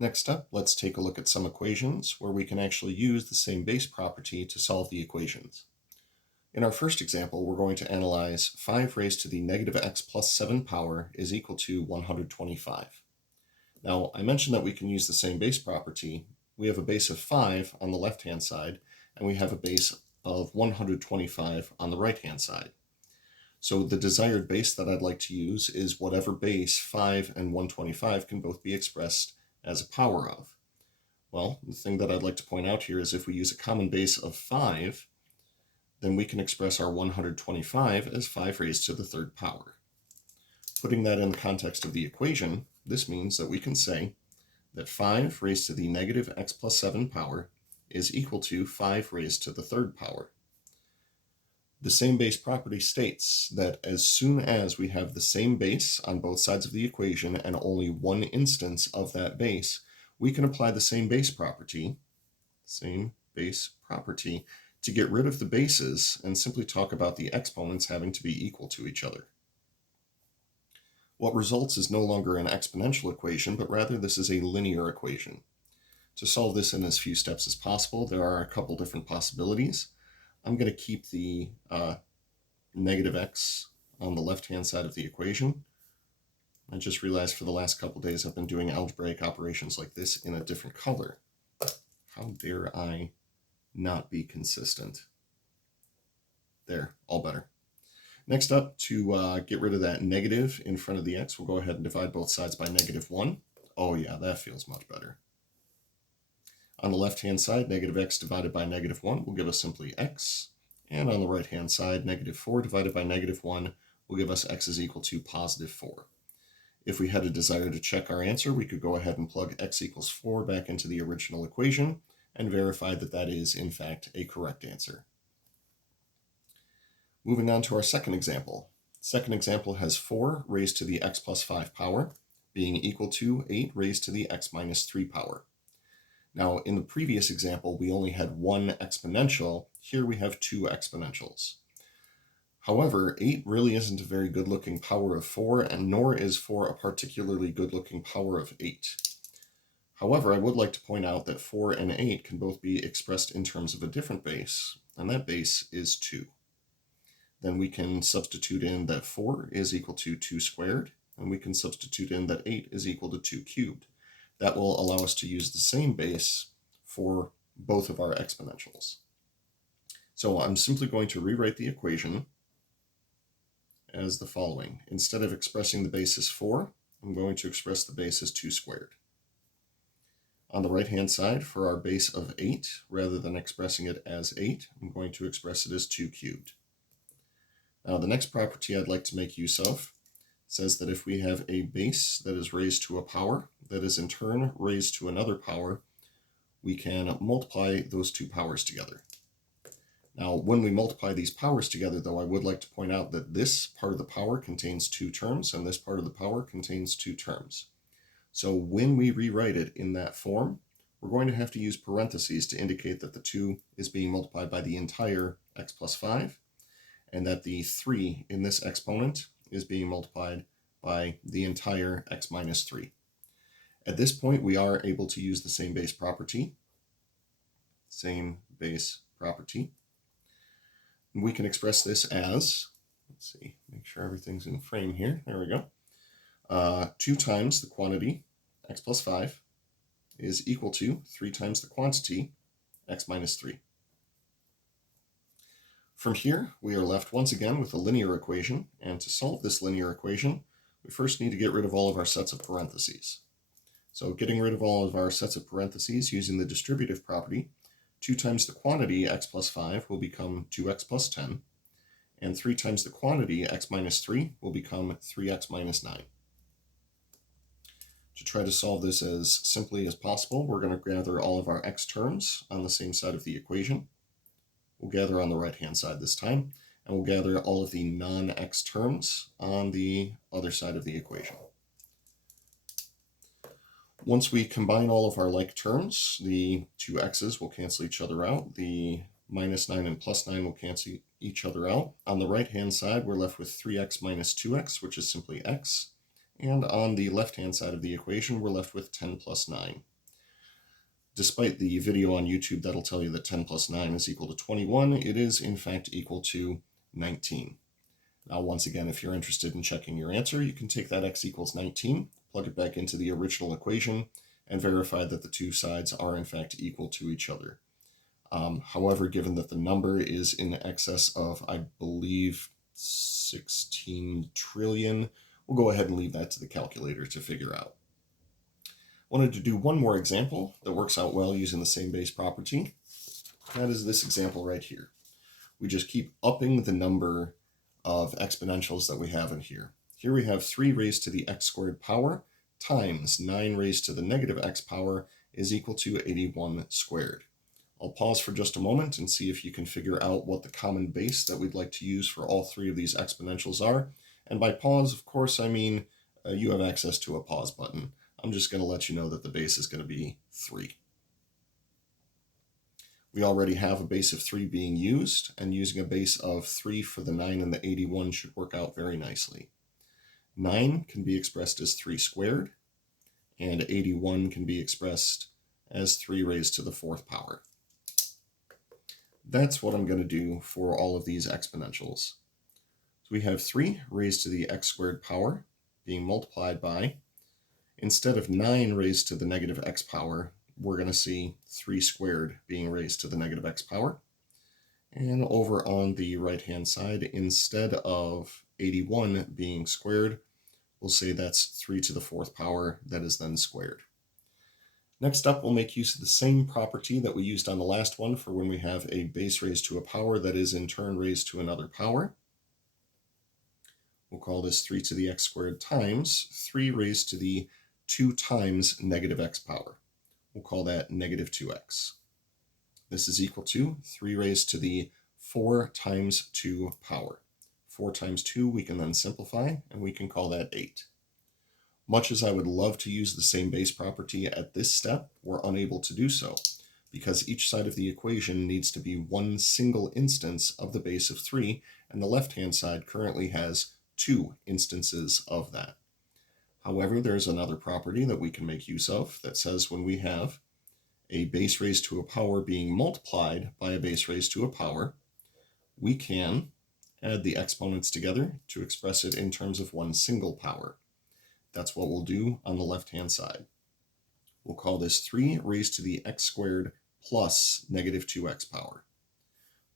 Next up, let's take a look at some equations where we can actually use the same base property to solve the equations. In our first example, we're going to analyze 5 raised to the negative x plus 7 power is equal to 125. Now, I mentioned that we can use the same base property. We have a base of 5 on the left-hand side, and we have a base of 125 on the right-hand side. So the desired base that I'd like to use is whatever base 5 and 125 can both be expressed as a power of. Well, the thing that I'd like to point out here is if we use a common base of 5, then we can express our 125 as 5 raised to the third power. Putting that in the context of the equation, this means that we can say that 5 raised to the negative x plus 7 power is equal to 5 raised to the third power. The same base property states that as soon as we have the same base on both sides of the equation and only one instance of that base, we can apply the same base property to get rid of the bases and simply talk about the exponents having to be equal to each other. What results is no longer an exponential equation, but rather this is a linear equation. To solve this in as few steps as possible, there are a couple different possibilities. I'm going to keep the negative x on the left-hand side of the equation. I just realized for the last couple days I've been doing algebraic operations like this in a different color. How dare I not be consistent? There, all better. Next up, to get rid of that negative in front of the x, we'll go ahead and divide both sides by -1. Oh yeah, that feels much better. On the left-hand side, negative x divided by -1 will give us simply x. And on the right-hand side, -4 divided by -1 will give us x is equal to +4. If we had a desire to check our answer, we could go ahead and plug x equals 4 back into the original equation and verify that that is, in fact, a correct answer. Moving on to our second example. Second example has 4 raised to the x plus 5 power being equal to 8 raised to the x minus 3 power. Now, in the previous example, we only had one exponential. Here we have 2 exponentials. However, 8 really isn't a very good-looking power of 4, and nor is 4 a particularly good-looking power of 8. However, I would like to point out that 4 and 8 can both be expressed in terms of a different base, and that base is 2. Then we can substitute in that 4 is equal to 2 squared, and we can substitute in that 8 is equal to 2 cubed. That will allow us to use the same base for both of our exponentials. So I'm simply going to rewrite the equation as the following. Instead of expressing the base as 4, I'm going to express the base as 2 squared. On the right-hand side, for our base of 8, rather than expressing it as 8, I'm going to express it as 2 cubed. Now, the next property I'd like to make use of says that if we have a base that is raised to a power that is in turn raised to another power, we can multiply those two powers together. Now, when we multiply these powers together, though, I would like to point out that this part of the power contains 2 terms, and this part of the power contains 2 terms. So when we rewrite it in that form, we're going to have to use parentheses to indicate that the 2 is being multiplied by the entire x plus 5, and that the 3 in this exponent is being multiplied by the entire x minus 3. At this point, we are able to use the same base property. We can express this as, let's see, make sure everything's in frame here. There we go. 2 times the quantity, x plus 5, is equal to 3 times the quantity, x minus 3. From here, we are left once again with a linear equation, and to solve this linear equation, we first need to get rid of all of our sets of parentheses. So getting rid of all of our sets of parentheses using the distributive property, 2 times the quantity x plus 5 will become 2x plus 10, and 3 times the quantity x minus 3 will become 3x minus 9. To try to solve this as simply as possible, we're going to gather all of our x terms on the same side of the equation. We'll gather on the right-hand side this time, and we'll gather all of the non-x terms on the other side of the equation. Once we combine all of our like terms, the 2 x's will cancel each other out. The minus 9 and plus 9 will cancel each other out. On the right-hand side, we're left with 3x minus 2x, which is simply x, And on the left-hand side of the equation, we're left with 10 plus 9. Despite the video on YouTube that'll tell you that 10 plus 9 is equal to 21, it is in fact equal to 19. Now, once again, if you're interested in checking your answer, you can take that x equals 19, plug it back into the original equation, and verify that the two sides are in fact equal to each other. However, given that the number is in excess of, I believe, 16 trillion, we'll go ahead and leave that to the calculator to figure out. Wanted to do one more example that works out well using the same base property. That is this example right here. We just keep upping the number of exponentials that we have in here. Here we have 3 raised to the x squared power times 9 raised to the negative x power is equal to 81 squared. I'll pause for just a moment and see if you can figure out what the common base that we'd like to use for all 3 of these exponentials are. And by pause, of course, I mean you have access to a pause button. I'm just going to let you know that the base is going to be 3. We already have a base of 3 being used, and using a base of 3 for the 9 and the 81 should work out very nicely. 9 can be expressed as 3 squared, and 81 can be expressed as 3 raised to the 4th power. That's what I'm going to do for all of these exponentials. So we have 3 raised to the x squared power being multiplied by, instead of 9 raised to the negative x power, we're going to see 3 squared being raised to the negative x power. And over on the right-hand side, instead of 81 being squared, we'll say that's 3 to the 4th power that is then squared. Next up, we'll make use of the same property that we used on the last one for when we have a base raised to a power that is in turn raised to another power. We'll call this 3 to the x squared times 3 raised to the 2 times negative x power. We'll call that negative 2x. This is equal to 3 raised to the 4 times 2 power. 4 times 2 we can then simplify, and we can call that 8. Much as I would love to use the same base property at this step, we're unable to do so, because each side of the equation needs to be one single instance of the base of 3, and the left-hand side currently has 2 instances of that. However, there's another property that we can make use of that says when we have a base raised to a power being multiplied by a base raised to a power, we can add the exponents together to express it in terms of one single power. That's what we'll do on the left-hand side. We'll call this 3 raised to the x squared plus negative 2x power.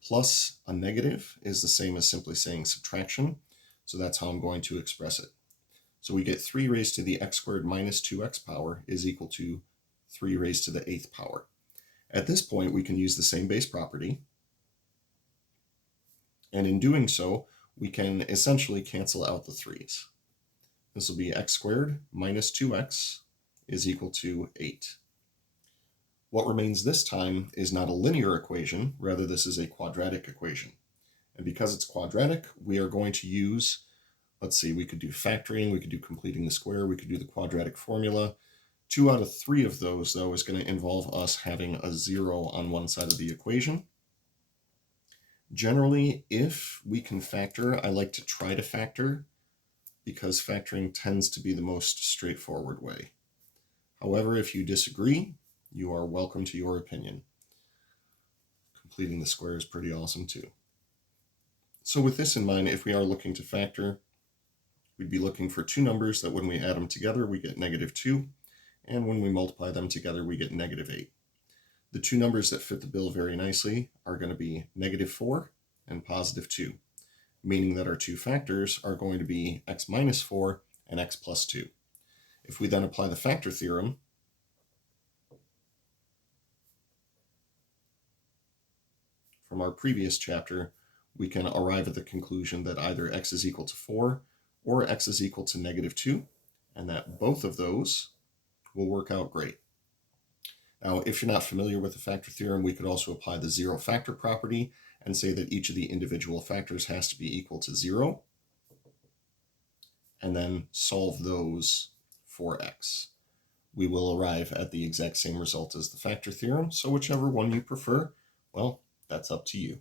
Plus a negative is the same as simply saying subtraction, so that's how I'm going to express it. So we get 3 raised to the x squared minus 2x power is equal to 3 raised to the 8th power. At this point, we can use the same base property, and in doing so, we can essentially cancel out the 3's. This will be x squared minus 2x is equal to 8. What remains this time is not a linear equation, rather this is a quadratic equation. And because it's quadratic, we are going to use, let's see, we could do factoring, we could do completing the square, we could do the quadratic formula. 2 out of 3 of those, though, is going to involve us having a 0 on one side of the equation. Generally, if we can factor, I like to try to factor, because factoring tends to be the most straightforward way. However, if you disagree, you are welcome to your opinion. Completing the square is pretty awesome too. So with this in mind, if we are looking to factor, we'd be looking for 2 numbers that when we add them together, we get negative 2, and when we multiply them together, we get negative 8. The 2 numbers that fit the bill very nicely are going to be negative 4 and positive 2, meaning that our 2 factors are going to be x minus 4 and x plus 2. If we then apply the factor theorem, from our previous chapter, we can arrive at the conclusion that either x is equal to 4 or x is equal to negative 2, and that both of those will work out great. Now, if you're not familiar with the factor theorem, we could also apply the zero factor property and say that each of the individual factors has to be equal to 0, and then solve those for x. We will arrive at the exact same result as the factor theorem, so whichever one you prefer, well, that's up to you.